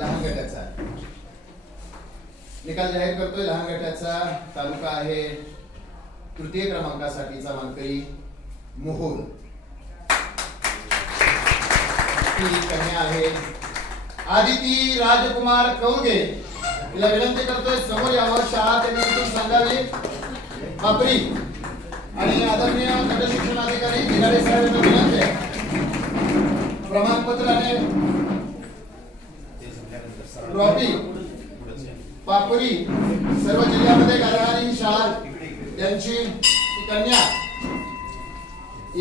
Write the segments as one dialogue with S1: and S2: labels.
S1: लहान गटाचा. निकाल जाहीर करतोय. लहान गटाचा तालुका आहे तृतीय क्रमांकासाठीचा मानकरी मोहोळ कन्या आहे आदिती राजकुमार कौगे. तिला विनंती करतोय समोर यावर शाळा त्यांनी सांगावी बापरी. आणि आदरणीय गट शिक्षण अधिकारी साहेब विनंती आहे. प्रमाणपत्र आणि ट्रॉफी पापुरी सर्व जिल्ह्यामध्ये गाजणारी ही शाळा त्यांची कन्या.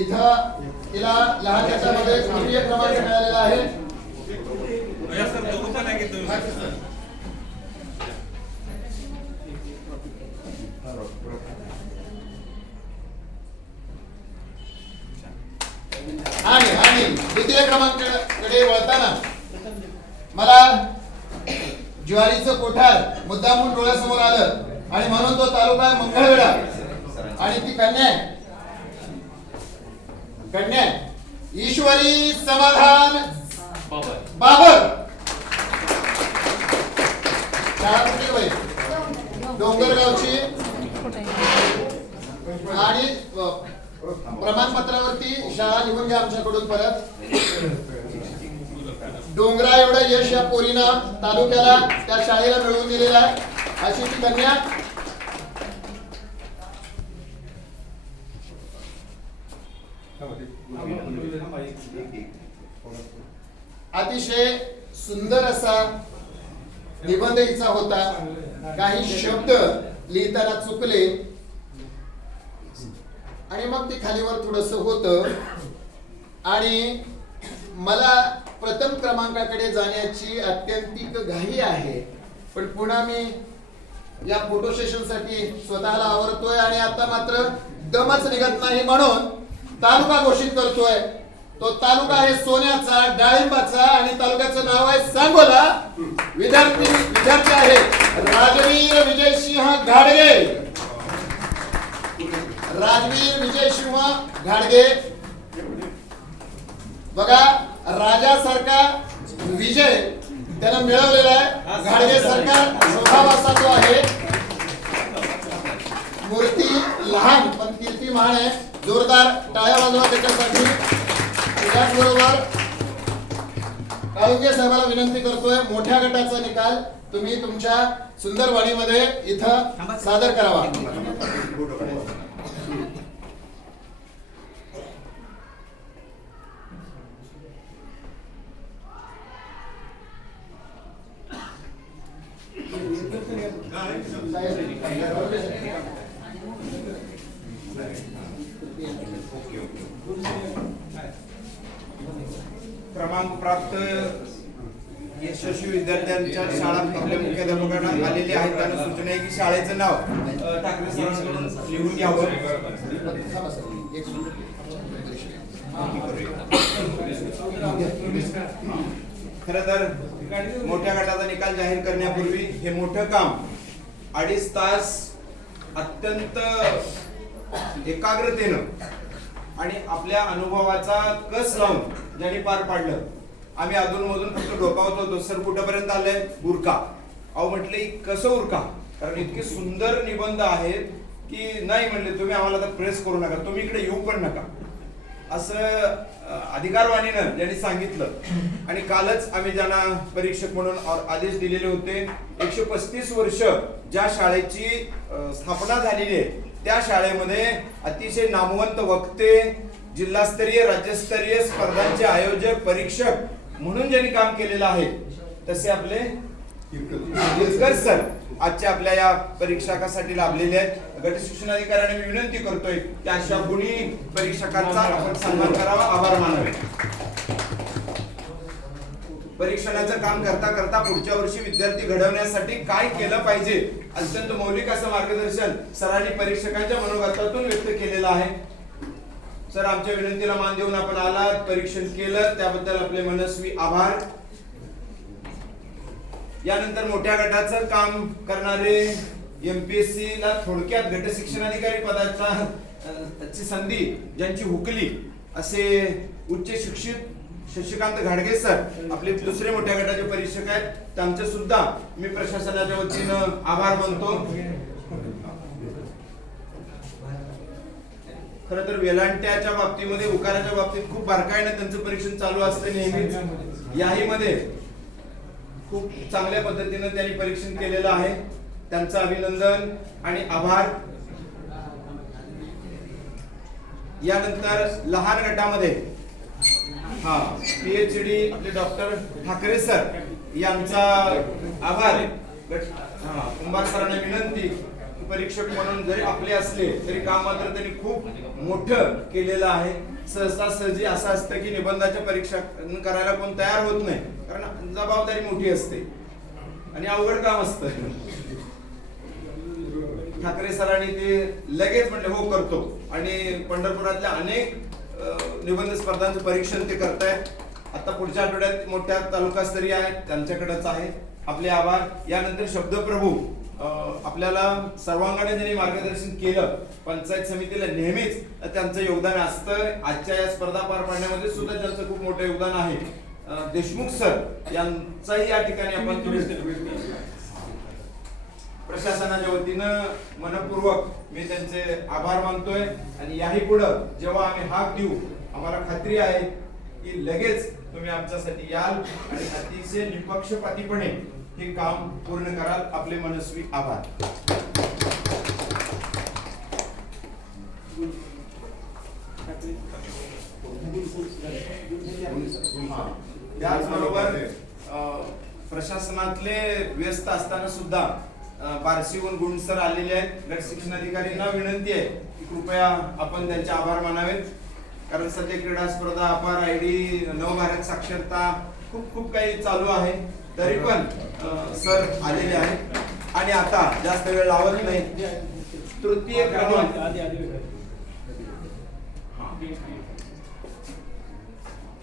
S1: इथं तिला लहान गटामध्ये तृतीय क्रमांक मिळालेला आहे. आणि आणि द्वितीय क्रमांकाकडे वळताना मला ज्वारीचं कोठार मुद्दामून डोळ्यासमोर आलं आणि म्हणून तो तालुका आहे मंगळवेढा. आणि ती कन्या आहे. कन्या. ईश्वरी समाधान बाबर. शाळा कुठली बाई डोंगरगावची आणि प्रमाणपत्रावरती शाळा निघून घ्या आमच्याकडून परत. डोंगरा एवढं यश या पोरीना तालुक्याला त्या शाळेला मिळवून दिलेला आहे. अशी ती कन्या. अतिशय सुंदर असा निबंध हिचा होता. काही शब्द लिहिताना चुकले. आणि मग ते खालीवर थोडस होत. आणि मला प्रथम क्रमांकाकडे जाण्याची अत्यंतिक घाई आहे. पण पुन्हा मी या फोटो सेशनसाठी स्वतःला आवरतोय आणि आता मात्र दमच निघत नाही म्हणून तालुका घोषित करतोय. तो तालुका आहे सोन्याचा डाळिंबाचा आणि तालुक्याचं नाव आहे सांगोला. विद्यार्थी विद्यार्थी आहे. राजवीर विजयसिंह घाडगे. राजवीर विजयसिंह घाडगे. बघा राजासारखा विजय त्याला मिळवलेला आहे. घाडगे सरकार स्वभावाचा जो आहे. मूर्ती लहान पण कीर्ती महान आहे. जोरदार टाळ्या वाजवा त्याच्यासाठी. त्याचबरोबर काळुंगे साहेबाला विनंती करतोय मोठ्या गटाचा निकाल तुम्ही तुमच्या सुंदर वाणीमध्ये इथं सादर करावा.
S2: क्रमांक प्राप्त यशस्वी विद्यार्थ्यांच्या शाळा आपल्या मुख्याध्यापकांना आलेले आहेत. त्यांना सूचना आहे की शाळेचं नाव ठाकरे सरांकडून लिहून घ्यावं. खर तर मोठ्या गटाचा निकाल जाहीर करण्यापूर्वी हे मोठं काम अडीच तास अत्यंत एकाग्रतेनं आणि आपल्या अनुभवाचा कस लावून ज्यांनी पार पाडलं. आम्ही अधूनमधून फक्त डोकावत होतो सर कुठपर्यंत आलंय उरका अहो म्हटले कसं उरका? कारण इतके सुंदर निबंध आहेत की नाही म्हणले तुम्ही आम्हाला आता प्रेस करू नका. तुम्ही इकडे येऊ पण नका. असं अधिकारवाणीनं ज्यांनी सांगितलं आणि कालच आम्ही ज्यांना परीक्षक म्हणून आदेश दिलेले होते एकशे पस्तीस वर्ष ज्या शाळेची स्थापना झालेली आहे त्या शाळेमध्ये अतिशय नामवंत वक्ते जिल्हास्तरीय राज्यस्तरीय स्पर्धांचे आयोजक परीक्षक म्हणून ज्यांनी काम केलेलं आहे तसे आपले सर आजच्या आपल्या या परीक्षकासाठी लाभलेले आहेत. गट शिक्षण अधिकाऱ्याने मी विनंती करतोय की अशा गुणी परीक्षकांचा आपण सन्मान करावा. आभार मानावे. परीक्षणाचं काम करता करता पुढच्या वर्षी विद्यार्थी घडवण्यासाठी काय केलं पाहिजे? अत्यंत मौलिक असं मार्गदर्शन सरांनी परीक्षकांच्या मनोगतातून व्यक्त केलेलं आहे. सर आमच्या विनंतीला मान देऊन आपण आलात परीक्षण केलं. त्याबद्दल आपले मनस्वी आभार. यानंतर मोठ्या गटाचं काम करणारे एमपीएससी ला थोडक्यात गट शिक्षणाधिकारी पदाचा ची संधी ज्यांची हुकली असे उच्च शिक्षित शशिकांत घाडगे सर आपले दुसरे मोठ्या गटाचे परीक्षक आहेत. त्यांचे सुद्धा मी प्रशासनाच्या वतीनं आभार मानतो. खर तर वेलांट्याच्या बाबतीमध्ये उकाराच्या बाबतीत खूप बारकाईने त्यांचं परीक्षण चालू असते नेहमीच. याही मध्ये खूप चांगल्या पद्धतीनं त्यांनी परीक्षण केलेलं आहे. त्यांचं अभिनंदन आणि आभार. यानंतर लहान गटामध्ये हा पीएचडी आपले डॉक्टर ठाकरे सर यांचा आभार. हा, कुंभार सरांना विनंती. परीक्षक म्हणून जरी आपले असले तरी काम मात्र त्यांनी खूप मोठं केलेलं आहे. सहसा सहजी असं असतं की निबंधाच्या परीक्षा करायला कोण तयार होत नाही. कारण जबाबदारी मोठी असते. आणि अवघड काम असतं. ठाकरे सरांनी ते लगेच म्हणले हो करतो. आणि पंढरपुरातल्या अनेक निबंध स्पर्धांचं परीक्षण ते करतायत. आता पुढच्या आठवड्यात मोठ्या तालुकास्तरीय आहेत. त्यांच्याकडेच आहे. आपले आभार. यानंतर शब्दप्रभू. आपल्याला सर्वांगाने त्यांनी मार्गदर्शन केलं पंचायत समितीला नेहमीच त्यांचं योगदान असतं. आजच्या या स्पर्धा पार पाडण्यामध्ये सुद्धा त्यांचं खूप मोठं योगदान आहे. देशमुख सर यांचाही या ठिकाणी आपण प्रशासनाच्या वतीनं मनपूर्वक मी त्यांचे आभार मानतोय. आणि याही पुढं जेव्हा आम्ही हाक देऊ आम्हाला खात्री आहे की लगेच तुम्ही आमच्यासाठी याल. आणि अतिशय निपक्षपातीपणे हे काम पूर्ण कराल. आपले मनस्वी आभार. त्याचबरोबर प्रशासनातले व्यस्त असताना सुद्धा बारसीहून गुंडसर आलेले आहेत. गट शिक्षण अधिकाऱ्यांना विनंती आहे की कृपया आपण त्यांचे आभार मानावेत. कारण सध्या क्रीडा स्पर्धा अपार आयडी डी भारत साक्षरता खूप खूप काही चालू आहे. तरी पण सर आलेले आहेत. आणि आता जास्त वेळ लावत नाही तृतीय क्रमांक. हा.